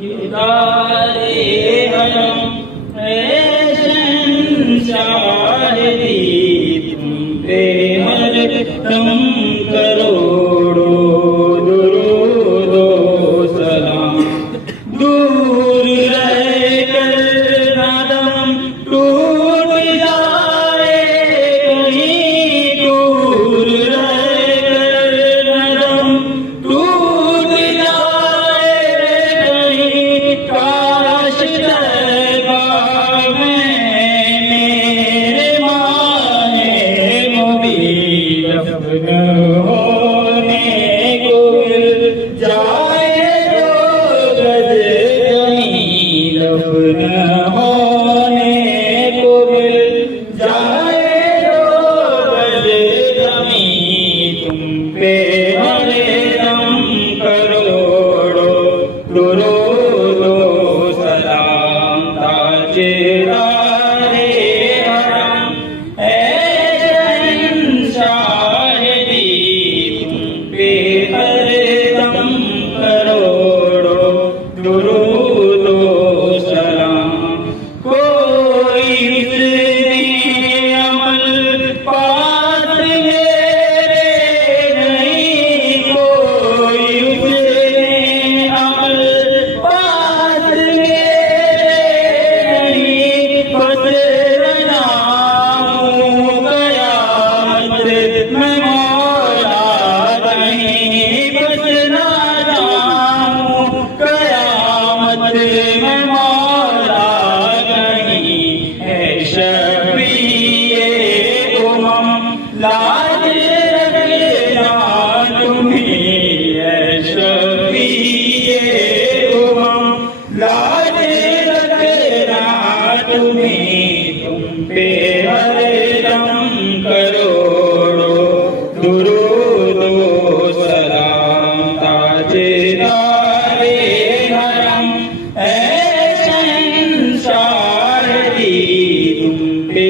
दारे हरम शहंशाह तुम पे हरदम करोड़ों दुरूदो सलाम। दूर रहकर नादम टूट जाए कहीं, दूर रहकर नादम टूट जाए कहीं। काश तैबा में मेरे माहे मुबीन दफन होने को मिल जाए जो गज जमीन, दफन होने को मिल जाए जो गज जमीन। तुम पे हरदम करोड़ों दुरूदो सलाम। ताजदारे हरम शहंशाह तुम पे हरदम करोड़ों दुरूदो सलाम। कोई उसने अमल पास मेरे नहीं, कोई उसने अमल पास मेरे नहीं। बस नामूं कयामत में मौला कहीं, बस नामूं कयामत में मौला कहीं। है शफीए उमम लाज रखना तुम्हीं, है शफीए उमम लाज रखना तुम्हीं। तुम पे हरदम करोड़ों दुरूदो सलाम। ताजदारे हरम शहंशाह तुम पे